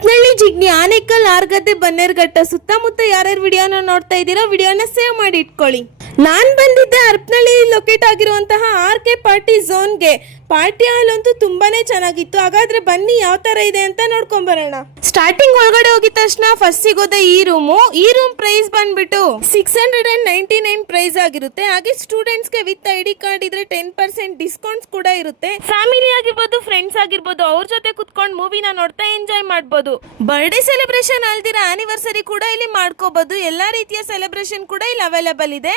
ಹರಪನಹಳ್ಳಿ ಜಿಗ್ನಿ ಆನೇಕಲ್ ಆರ್ಗದ್ದೆ ಬನ್ನೇರ್ಘಟ್ಟ ಸುತ್ತಮುತ್ತ ಯಾರ್ಯಾರು ವಿಡಿಯೋನ ನೋಡ್ತಾ ಇದ್ದೀರಾ ವಿಡಿಯೋನ ಸೇವ್ ಮಾಡಿ ಇಟ್ಕೊಳ್ಳಿ. ನಾನು ಬಂದಿದ್ದೆ ಹರಪನಹಳ್ಳಿ ಲೊಕೇಟ್ ಆಗಿರುವಂತಹ ಆರ್.ಕೆ. ಪಾರ್ಟಿ ಝೋನ್ಗೆ. ಪಾರ್ಟಿ ಹಾಲ್ ಅಂತೂ ತುಂಬಾನೇ ಚೆನ್ನಾಗಿತ್ತು. ಹಾಗಾದ್ರೆ ಬನ್ನಿ ಯಾವ ತರ ಇದೆ ಅಂತ ನೋಡ್ಕೊಂಡ್ ಬರೋಣ. ಸ್ಟಾರ್ಟಿಂಗ್ ಒಳಗಡೆ ಹೋಗಿದ ತಕ್ಷಣ ಫಸ್ಟ್ ಸಿಗೋದೆ ಈ ರೂಮ್ ಪ್ರೈಸ್ ಬಂದ್ಬಿಟ್ಟು 699 ಪ್ರೈಸ್ ಆಗಿರುತ್ತೆ. ಹಾಗೆ ಸ್ಟೂಡೆಂಟ್ಸ್ ಗೆ ವಿತ್ ಐಡಿ ಕಾರ್ಡ್ ಇದ್ರೆ 10% ಡಿಸ್ಕೌಂಟ್ಸ್ ಕೂಡ ಇರುತ್ತೆ. ಫ್ಯಾಮಿಲಿ ಆಗಿರ್ಬೋದು, ಫ್ರೆಂಡ್ಸ್ ಆಗಿರ್ಬೋದು, ಅವ್ರ ಜೊತೆ ಕುತ್ಕೊಂಡು ಮೂವಿನ ನೋಡ್ತಾ ಎಂಜಾಯ್ ಮಾಡ್ಬೋದು. ಬರ್ಡೇ ಸೆಲೆಬ್ರೇಷನ್ ಅಲ್ದಿರ ಆನಿವರ್ಸರಿ ಕೂಡ ಇಲ್ಲಿ ಮಾಡ್ಕೋಬಹುದು. ಎಲ್ಲಾ ರೀತಿಯ ಸೆಲೆಬ್ರೇಷನ್ ಕೂಡ ಇಲ್ಲಿ ಅವೈಲೇಬಲ್ ಇದೆ.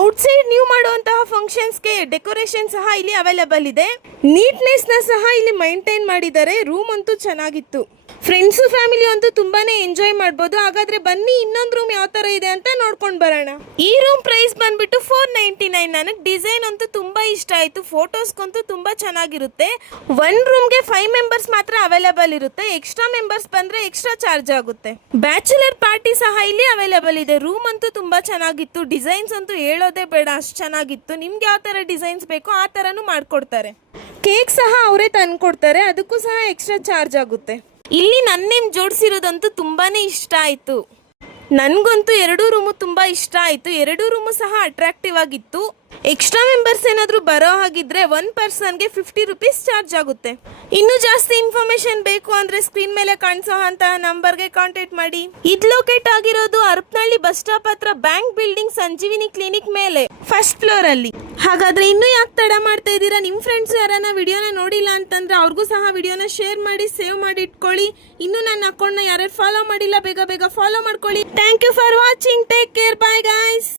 ಔಟ್ಸೈಡ್ ನೀವು ಮಾಡುವಂತಹ ಫಂಕ್ಷನ್ಸ್ಗೆ ಡೆಕೋರೇಷನ್ ಸಹ ಇಲ್ಲಿ ಅವೈಲೇಬಲ್ ಇದೆ. ನೀಟ್ನೆಸ್ ನ ಸಹ ಇಲ್ಲಿ ಮೈಂಟೈನ್ ಮಾಡಿದ್ದಾರೆ. ರೂಮ್ ಅಂತೂ ಚೆನ್ನಾಗಿತ್ತು. ಫ್ರೆಂಡ್ಸ್ ಫ್ಯಾಮಿಲಿ ಅಂತೂ ತುಂಬಾನೇ ಎಂಜಾಯ್ ಮಾಡ್ಬೋದು. ಹಾಗಾದ್ರೆ ಬನ್ನಿ ಇನ್ನೊಂದು ರೂಮ್ ಯಾವ ತರ ಇದೆ ಅಂತ ನೋಡ್ಕೊಂಡು ಬರೋಣ. ಈ ರೂಮ್ ಪ್ರೈಸ್ ಬಂದ್ಬಿಟ್ಟು 499. ನನಗೆ ಡಿಸೈನ್ ಅಂತೂ ತುಂಬಾ ಇಷ್ಟ ಆಯ್ತು. ಫೋಟೋಸ್ಗಂತೂ ತುಂಬಾ ಚೆನ್ನಾಗಿರುತ್ತೆ. ಒಂದ್ ರೂಮ್ಗೆ 5 ಮೆಂಬರ್ಸ್ ಮಾತ್ರ ಅವೈಲೇಬಲ್ ಇರುತ್ತೆ. ಎಕ್ಸ್ಟ್ರಾ ಮೆಂಬರ್ಸ್ ಬಂದ್ರೆ ಎಕ್ಸ್ಟ್ರಾ ಚಾರ್ಜ್ ಆಗುತ್ತೆ. ಬ್ಯಾಚುಲರ್ ಪಾರ್ಟಿ ಸಹ ಇಲ್ಲಿ ಅವೈಲೇಬಲ್ ಇದೆ. ರೂಮ್ ಅಂತೂ ತುಂಬಾ ಚೆನ್ನಾಗಿತ್ತು. ಡಿಸೈನ್ಸ್ ಅಂತೂ ಹೇಳೋದೇ ಬೇಡ, ಅಷ್ಟು ಚೆನ್ನಾಗಿತ್ತು. ನಿಮ್ಗೆ ಯಾವ ತರ ಡಿಸೈನ್ಸ್ ಬೇಕೋ ಆ ತರನು ಮಾಡ್ಕೊಡ್ತಾರೆ. ಕೇಕ್ ಸಹ ಅವರೇ ತಂದ್ಕೊಡ್ತಾರೆ. ಅದಕ್ಕೂ ಸಹ ಎಕ್ಸ್ಟ್ರಾ ಚಾರ್ಜ್ ಆಗುತ್ತೆ. ಇಲ್ಲಿ ನನ್ನ ನೇಮ್ ಜೋಡಿಸಿರೋದಂತೂ ತುಂಬಾನೇ ಇಷ್ಟ ಆಯ್ತು. ನನಗಂತೂ 2 ರೂಮು ತುಂಬಾ ಇಷ್ಟ ಆಯ್ತು. 2 ರೂಮು ಸಹ ಅಟ್ರಾಕ್ಟಿವ್ ಆಗಿತ್ತು. ಎಕ್ಸ್ಟ್ರಾ ಮೆಂಬರ್ಸ್ ಏನಾದರೂ ಬರೋ ಹಾಗಿದ್ರೆ 1 ಪರ್ಸನ್ಗೆ 50 ರೂಪೀಸ್ ಚಾರ್ಜ್ ಆಗುತ್ತೆ. ಇನ್ನೂ ಜಾಸ್ತಿ ಇನ್ಫಾರ್ಮೇಶನ್ ಬೇಕು ಅಂದ್ರೆ ಸ್ಕ್ರೀನ್ ಮೇಲೆ ಕಾಣಿಸೋ ಅಂತ ನಂಬರ್ಗೆ ಕಾಂಟ್ಯಾಕ್ಟ್ ಮಾಡಿ. ಇದು ಲೊಕೇಟ್ ಆಗಿರೋದು ಹರಪನಹಳ್ಳಿ ಬಸ್ ಸ್ಟಾಪ್ ಹತ್ರ ಬ್ಯಾಂಕ್ ಬಿಲ್ಡಿಂಗ್ ಸಂಜೀವಿನಿ ಕ್ಲಿನಿಕ್ ಮೇಲೆ ಫಸ್ಟ್ ಫ್ಲೋರ್ ಅಲ್ಲಿ. ಹಾಗಾದ್ರೆ ಇನ್ನೂ ಯಾಕೆ ತಡ ಮಾಡ್ತಾ ಇದ್ದೀರಾ? ನಿಮ್ಮ ಫ್ರೆಂಡ್ಸ್ ಯಾರನ್ನ ವಿಡಿಯೋನ ನೋಡಿಲ್ಲ ಅಂತಂದ್ರೆ ಅವ್ರಿಗೂ ಸಹ ವಿಡಿಯೋನ ಶೇರ್ ಮಾಡಿ, ಸೇವ್ ಮಾಡಿ ಇಟ್ಕೊಳ್ಳಿ. ಇನ್ನು ನನ್ನ ಅಕೌಂಟ್ನ ಯಾರ್ಯಾರು ಫಾಲೋ ಮಾಡಿಲ್ಲ ಬೇಗ ಬೇಗ ಫಾಲೋ ಮಾಡ್ಕೊಳ್ಳಿ. Thank you for watching. Take care. Bye guys.